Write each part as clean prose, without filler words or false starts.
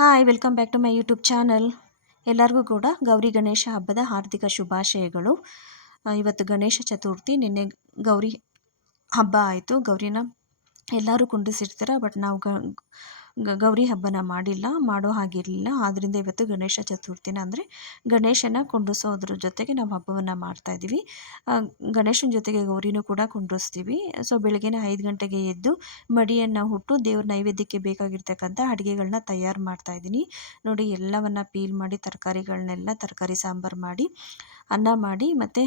Hi, welcome back to my YouTube channel. ಎಲ್ಲರಿಗೂ ಕೂಡ ಗೌರಿ ಗಣೇಶ ಹಬ್ಬದ ಹಾರ್ದಿಕ ಶುಭಾಶಯಗಳು. ಇವತ್ತು ಗಣೇಶ ಚತುರ್ಥಿ. ನಿನ್ನೆ ಗೌರಿ ಹಬ್ಬ ಆಯಿತು. ಗೌರಿನ ಎಲ್ಲರೂ ಕುಂಡಿಸಿರ್ತಾರೆ, ಬಟ್ ನಾವು ಗೌರಿ ಹಬ್ಬನ ಮಾಡೋ ಹಾಗಿರಲಿಲ್ಲ. ಆದ್ದರಿಂದ ಇವತ್ತು ಗಣೇಶ ಚತುರ್ಥಿನ ಅಂದರೆ ಗಣೇಶನ ಕುಂಡಿಸೋದ್ರ ಜೊತೆಗೆ ನಾವು ಹಬ್ಬವನ್ನು ಮಾಡ್ತಾಯಿದ್ದೀವಿ. ಗಣೇಶನ ಜೊತೆಗೆ ಗೌರಿನೂ ಕೂಡ ಕುಂಡಿಸ್ತೀವಿ. ಸೊ ಬೆಳಗ್ಗೆನೇ 5 ಗಂಟೆಗೆ ಎದ್ದು ಮಡಿಯನ್ನು ಹುಟ್ಟು ದೇವ್ರ ನೈವೇದ್ಯಕ್ಕೆ ಬೇಕಾಗಿರ್ತಕ್ಕಂಥ ಅಡುಗೆಗಳನ್ನ ತಯಾರು ಮಾಡ್ತಾಯಿದ್ದೀನಿ. ನೋಡಿ, ಎಲ್ಲವನ್ನು ಪೀಲ್ ಮಾಡಿ ತರಕಾರಿ ಸಾಂಬಾರು ಮಾಡಿ, ಅನ್ನ ಮಾಡಿ, ಮತ್ತು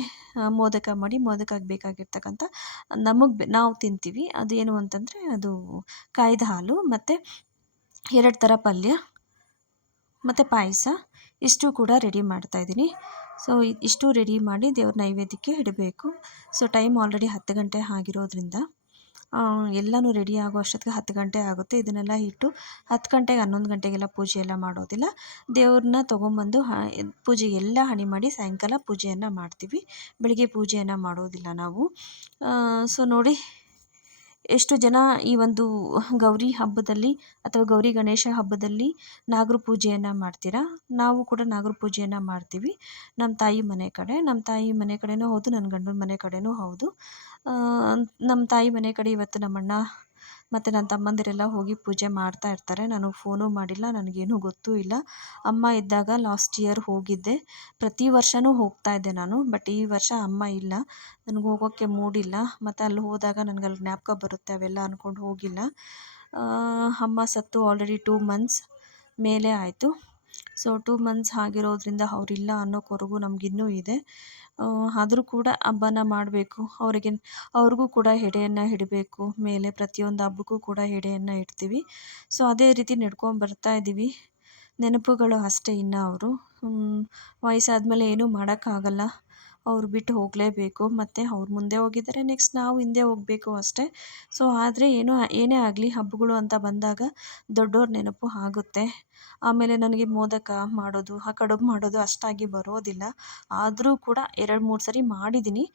ಮೋದಕ ಮಾಡಿ, ಮೋದಕಕ್ಕೆ ಬೇಕಾಗಿರ್ತಕ್ಕಂಥ ನಾವು ತಿಂತೀವಿ ಅದೇನು ಅಂತಂದರೆ ಅದು ಕಾಯ್ದ ಹಾಲು ಮತ್ತು 2 ಥರ ಪಲ್ಯ ಮತ್ತು ಪಾಯಸ, ಇಷ್ಟು ಕೂಡ ರೆಡಿ ಮಾಡ್ತಾಯಿದ್ದೀನಿ. ಸೊ ಇಷ್ಟು ರೆಡಿ ಮಾಡಿ ದೇವ್ರ ನೈವೇದ್ಯಕ್ಕೆ ಇಡಬೇಕು. ಸೊ ಟೈಮ್ ಆಲ್ರೆಡಿ 10 ಗಂಟೆ ಆಗಿರೋದ್ರಿಂದ ಎಲ್ಲನೂ ರೆಡಿ ಆಗೋ ಅಷ್ಟೊತ್ತಿಗೆ 10 ಗಂಟೆ ಆಗುತ್ತೆ. ಇದನ್ನೆಲ್ಲ ಇಟ್ಟು 10 ಗಂಟೆಗೆ 11 ಗಂಟೆಗೆಲ್ಲ ಪೂಜೆ ಎಲ್ಲ ಮಾಡೋದಿಲ್ಲ. ದೇವ್ರನ್ನ ತೊಗೊಂಬಂದು ಪೂಜೆಗೆ ಎಲ್ಲ ಹಣಿ ಮಾಡಿ ಸಾಯಂಕಾಲ ಪೂಜೆಯನ್ನು ಮಾಡ್ತೀವಿ. ಬೆಳಿಗ್ಗೆ ಪೂಜೆಯನ್ನು ಮಾಡೋದಿಲ್ಲ ನಾವು. ಸೊ ನೋಡಿ, ಎಷ್ಟು ಜನ ಈ ಒಂದು ಗೌರಿ ಹಬ್ಬದಲ್ಲಿ ಅಥವಾ ಗೌರಿ ಗಣೇಶ ಹಬ್ಬದಲ್ಲಿ ನಾಗರ ಪೂಜೆಯನ್ನು ಮಾಡ್ತೀರಾ. ನಾವು ಕೂಡ ನಾಗರ ಪೂಜೆಯನ್ನು ಮಾಡ್ತೀವಿ. ನಮ್ಮ ತಾಯಿ ಮನೆ ಕಡೆನೂ ಹೌದು, ನನ್ನ ಗಂಡನ ಮನೆ ಕಡೆನೂ ಹೌದು. ನಮ್ಮ ತಾಯಿ ಮನೆ ಕಡೆ ಇವತ್ತು ನಮ್ಮಣ್ಣ ಮತ್ತು ನನ್ನ ತಮ್ಮಂದಿರೆಲ್ಲ ಹೋಗಿ ಪೂಜೆ ಮಾಡ್ತಾ ಇರ್ತಾರೆ. ನನಗೆ ಫೋನೂ ಮಾಡಿಲ್ಲ, ನನಗೇನೂ ಗೊತ್ತೂ ಇಲ್ಲ. ಅಮ್ಮ ಇದ್ದಾಗ ಲಾಸ್ಟ್ ಇಯರ್ ಹೋಗಿದ್ದೆ. ಪ್ರತಿ ವರ್ಷವೂ ಹೋಗ್ತಾ ಇದ್ದೆ ನಾನು. ಬಟ್ ಈ ವರ್ಷ ಅಮ್ಮ ಇಲ್ಲ, ನನಗೆ ಹೋಗೋಕ್ಕೆ ಮೂಡಿಲ್ಲ. ಮತ್ತು ಅಲ್ಲಿ ಹೋದಾಗ ನನಗೆ ಅಲ್ಲಿ ಜ್ಞಾಪಕ ಬರುತ್ತೆ ಅವೆಲ್ಲ ಅಂದ್ಕೊಂಡು ಹೋಗಿಲ್ಲ. ಅಮ್ಮ ಸತ್ತು ಆಲ್ರೆಡಿ 2 ಮಂತ್ಸ್ ಮೇಲೆ ಆಯಿತು. ಸೊ 2 ಮಂತ್ಸ್ ಆಗಿರೋದ್ರಿಂದ ಅವರಿಲ್ಲ ಅನ್ನೋ ಕೊರಗು ನಮಗಿನ್ನೂ ಇದೆ. ಆದರೂ ಕೂಡ ಹಬ್ಬನ ಮಾಡಬೇಕು. ಅವ್ರಿಗೂ ಕೂಡ ಎಡೆಯನ್ನು ಇಡಬೇಕು. ಮೇಲೆ ಪ್ರತಿಯೊಂದು ಹಬ್ಬಕ್ಕೂ ಕೂಡ ಎಡೆಯನ್ನು ಇಡ್ತೀವಿ. ಸೊ ಅದೇ ರೀತಿ ನಡ್ಕೊಂಬರ್ತಾ ಇದ್ದೀವಿ. ನೆನಪುಗಳು ಅಷ್ಟೇ. ಇನ್ನು ಅವರು ವಯಸ್ಸಾದಮೇಲೆ ಏನೂ ಮಾಡೋಕ್ಕಾಗಲ್ಲ. ಅವ್ರು ಬಿಟ್ಟು ಹೋಗಲೇಬೇಕು. ಮತ್ತು ಅವ್ರು ಮುಂದೆ ಹೋಗಿದ್ದಾರೆ, ನೆಕ್ಸ್ಟ್ ನಾವು ಹಿಂದೆ ಹೋಗಬೇಕು ಅಷ್ಟೇ. ಸೊ ಆದರೆ ಏನೇ ಆಗಲಿ, ಹಬ್ಬಗಳು ಅಂತ ಬಂದಾಗ ದೊಡ್ಡವ್ರ ನೆನಪು ಆಗುತ್ತೆ. ಆಮೇಲೆ ನನಗೆ ಮೋದಕ ಮಾಡೋದು, ಕಡುಬು ಮಾಡೋದು ಅಷ್ಟಾಗಿ ಬರೋದಿಲ್ಲ. ಆದರೂ ಕೂಡ 2-3 ಸರಿ ಮಾಡಿದ್ದೀನಿ.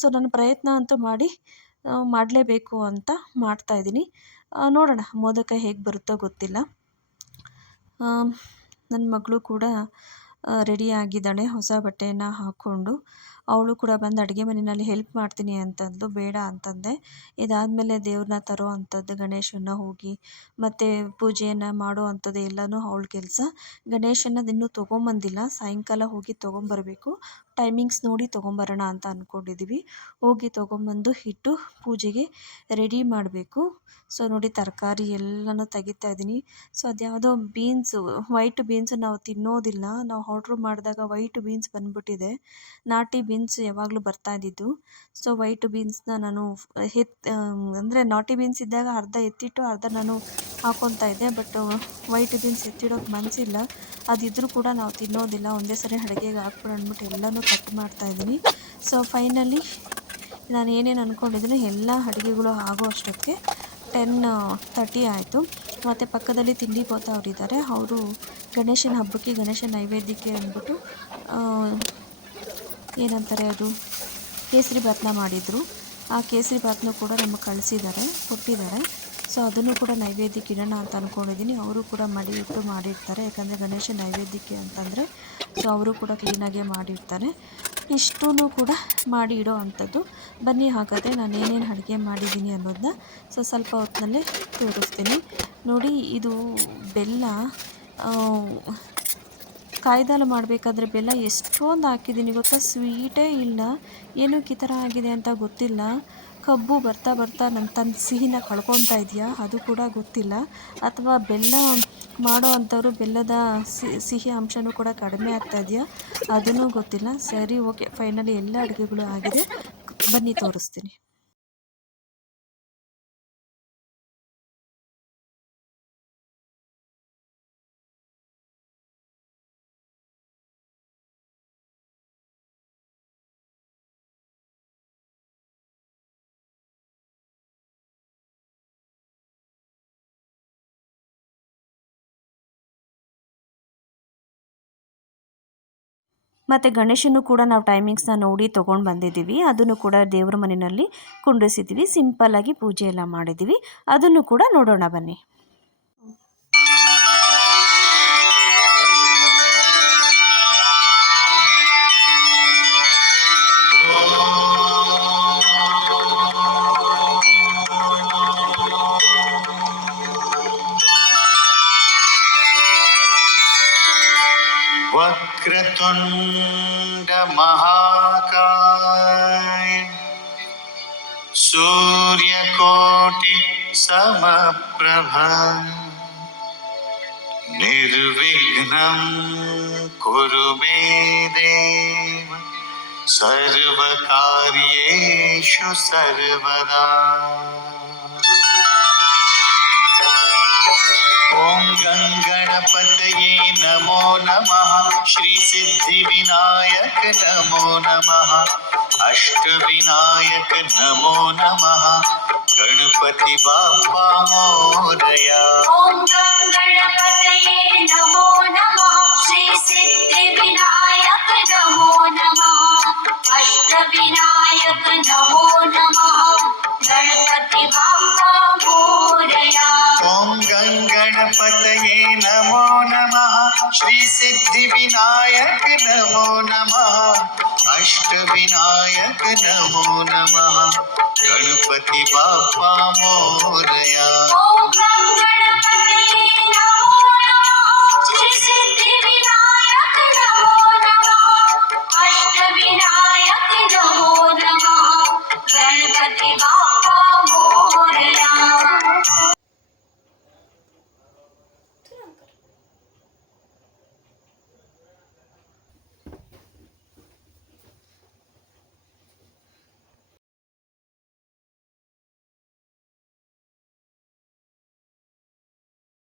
ಸೊ ನನ್ನ ಪ್ರಯತ್ನ ಅಂತೂ ಮಾಡಲೇಬೇಕು ಅಂತ ಮಾಡ್ತಾಯಿದ್ದೀನಿ. ನೋಡೋಣ ಮೋದಕ ಹೇಗೆ ಬರುತ್ತೋ ಗೊತ್ತಿಲ್ಲ. ನನ್ನ ಮಗಳು ಕೂಡ ರೆಡಿಯಾಗಿದ್ದಾಳೆ ಹೊಸ ಬಟ್ಟೆಯನ್ನು ಹಾಕ್ಕೊಂಡು. ಅವಳು ಕೂಡ ಬಂದು ಅಡುಗೆ ಮನೆಯಲ್ಲಿ ಹೆಲ್ಪ್ ಮಾಡ್ತೀನಿ ಅಂತಂದು. ಬೇಡ ಅಂತಂದೆ. ಇದಾದಮೇಲೆ ದೇವ್ರನ್ನ ತರೋ ಅಂಥದ್ದು, ಗಣೇಶನ ಹೋಗಿ ಮತ್ತು ಪೂಜೆಯನ್ನು ಮಾಡೋ ಅಂಥದ್ದು ಎಲ್ಲನೂ ಅವಳ ಕೆಲಸ. ಗಣೇಶನ ಇನ್ನೂ ತೊಗೊಂಬಂದಿಲ್ಲ, ಸಾಯಂಕಾಲ ಹೋಗಿ ತೊಗೊಂಬರಬೇಕು. ಟೈಮಿಂಗ್ಸ್ ನೋಡಿ ತೊಗೊಂಬರೋಣ ಅಂತ ಅಂದ್ಕೊಂಡಿದ್ದೀವಿ. ಹೋಗಿ ತೊಗೊಂಬಂದು ಇಟ್ಟು ಪೂಜೆಗೆ ರೆಡಿ ಮಾಡಬೇಕು. ಸೊ ನೋಡಿ, ತರಕಾರಿ ಎಲ್ಲನೂ ತೆಗಿತಾ ಇದ್ದೀನಿ. ಸೊ ಅದ್ಯಾವುದೋ ಬೀನ್ಸು, ವೈಟ್ ಬೀನ್ಸು ನಾವು ತಿನ್ನೋದಿಲ್ಲ. ನಾವು ಆರ್ಡ್ರ್ ಮಾಡಿದಾಗ ವೈಟ್ ಬೀನ್ಸ್ ಬಂದುಬಿಟ್ಟಿದೆ. ನಾಟಿ ಬೀನ್ಸ್ ಯಾವಾಗಲೂ ಬರ್ತಾ ಇದ್ದಿದ್ದು. ಸೊ ವೈಟ್ ಬೀನ್ಸ್ನ ನಾನು ಅಂದರೆ ನಾಟಿ ಬೀನ್ಸ್ ಇದ್ದಾಗ ಅರ್ಧ ಎತ್ತಿಟ್ಟು ಅರ್ಧ ನಾನು ಹಾಕ್ಕೊತಾ ಇದ್ದೆ. ಬಟ್ ವೈಟ್ ಬೀನ್ಸ್ ಎತ್ತಿಡೋಕ್ಕೆ ಮನಸ್ಸಿಲ್ಲ. ಅದಿದ್ದರೂ ಕೂಡ ನಾವು ತಿನ್ನೋದಿಲ್ಲ. ಒಂದೇ ಸರಿ ಅಡುಗೆಗೆ ಹಾಕ್ಬಿಡು ಅಂದ್ಬಿಟ್ಟು ಎಲ್ಲನೂ ಕಟ್ ಮಾಡ್ತಾಯಿದ್ದೀನಿ. ಸೊ ಫೈನಲಿ ನಾನು ಏನೇನು ಅಂದ್ಕೊಂಡಿದ್ದೀನಿ ಎಲ್ಲ ಅಡುಗೆಗಳು ಆಗೋ ಅಷ್ಟೊತ್ತಿಗೆ 10:30 ಆಯಿತು. ಮತ್ತು ಪಕ್ಕದಲ್ಲಿ ತಿಂಡಿ ಪೋತ ಅವರಿದ್ದಾರೆ. ಅವರು ಗಣೇಶನ ಹಬ್ಬಕ್ಕೆ, ಗಣೇಶ ನೈವೇದ್ಯಕ್ಕೆ ಅಂದ್ಬಿಟ್ಟು ಏನಂತಾರೆ ಅದು, ಕೇಸರಿ ಭಾತನ್ನ ಮಾಡಿದರು. ಆ ಕೇಸರಿ ಭಾತನೂ ಕೂಡ ನಮಗೆ ಕೊಟ್ಟಿದ್ದಾರೆ. ಸೊ ಅದನ್ನು ಕೂಡ ನೈವೇದ್ಯಕ್ಕೆ ಇಡೋಣ ಅಂತ ಅಂದ್ಕೊಂಡಿದ್ದೀನಿ. ಅವರು ಕೂಡ ಮಡಿ ಇಟ್ಟು ಮಾಡಿರ್ತಾರೆ, ಯಾಕಂದರೆ ಗಣೇಶ ನೈವೇದ್ಯಕ್ಕೆ ಅಂತಂದರೆ. ಸೊ ಅವರು ಕೂಡ ಕ್ಲೀನಾಗೆ ಮಾಡಿರ್ತಾರೆ. ಇಷ್ಟೂ ಕೂಡ ಮಾಡಿ ಇಡೋ ಅಂಥದ್ದು. ಬನ್ನಿ, ಹಾಗಾದರೆ ನಾನು ಏನೇನು ಅಡುಗೆ ಮಾಡಿದ್ದೀನಿ ಅನ್ನೋದನ್ನ ಸ್ವಲ್ಪ ಹೊತ್ತಿನಲ್ಲೇ ತೋರಿಸ್ತೀನಿ. ನೋಡಿ, ಇದು ಬೆಲ್ಲ ಕಾಯ್ದಾಲು ಮಾಡಬೇಕಾದ್ರೆ ಬೆಲ್ಲ ಎಷ್ಟೊಂದು ಹಾಕಿದ್ದೀನಿ ಗೊತ್ತಾ. ಸ್ವೀಟೇ ಇಲ್ಲ. ಏನಕ್ಕೆ ಈ ಥರ ಆಗಿದೆ ಅಂತ ಗೊತ್ತಿಲ್ಲ. ಕಬ್ಬು ಬರ್ತಾ ತನ್ನ ಸಿಹಿನ ಕಳ್ಕೊತಾ ಇದೆಯಾ ಅದು ಕೂಡ ಗೊತ್ತಿಲ್ಲ. ಅಥವಾ ಬೆಲ್ಲ ಮಾಡೋ ಅಂಥವ್ರು ಬೆಲ್ಲದ ಸಿಹಿ ಅಂಶನೂ ಕೂಡ ಕಡಿಮೆ ಆಗ್ತಾ ಇದೆಯಾ ಅದನ್ನೂ ಗೊತ್ತಿಲ್ಲ. ಸರಿ, ಓಕೆ, ಫೈನಲಿ ಎಲ್ಲ ಅಡುಗೆಗಳು ಆಗಿದೆ. ಬನ್ನಿ ತೋರಿಸ್ತೀನಿ. ಮತ್ತು ಗಣೇಶನೂ ಕೂಡ ನಾವು ಟೈಮಿಂಗ್ಸ್ನ ನೋಡಿ ತೊಗೊಂಡು ಬಂದಿದ್ದೀವಿ. ಅದನ್ನು ಕೂಡ ದೇವ್ರ ಮನೆಯಲ್ಲಿ ಕುಂಡ್ರಿಸಿದ್ದೀವಿ. ಸಿಂಪಲ್ಲಾಗಿ ಪೂಜೆ ಎಲ್ಲ ಮಾಡಿದ್ದೀವಿ. ಅದನ್ನು ಕೂಡ ನೋಡೋಣ ಬನ್ನಿ. वक्रतुण्ड महाकाय सूर्यकोटि समप्रभा निर्विघ्नं कुरु मे देव सर्वकार्येषु सर्वदा। ओम गंगणपतये नमो नमः। श्री सिद्धिविनायक नमो नमः। अष्टविनायक नमो नमः। गणपति बाप्पा मोरया। ओम गणपतये नमो नमः। श्री सिद्धिविनायक नमो नमः। अष्टविनायक नमो नमः। गणपति बाप्पा मोरया। ओम गंगणपतये नमो नमः। श्री सिद्धिविनायक नमो नमः। अष्टविनायक नमो नमः। गणपति बाप्पा मोरया। ओम गणपतये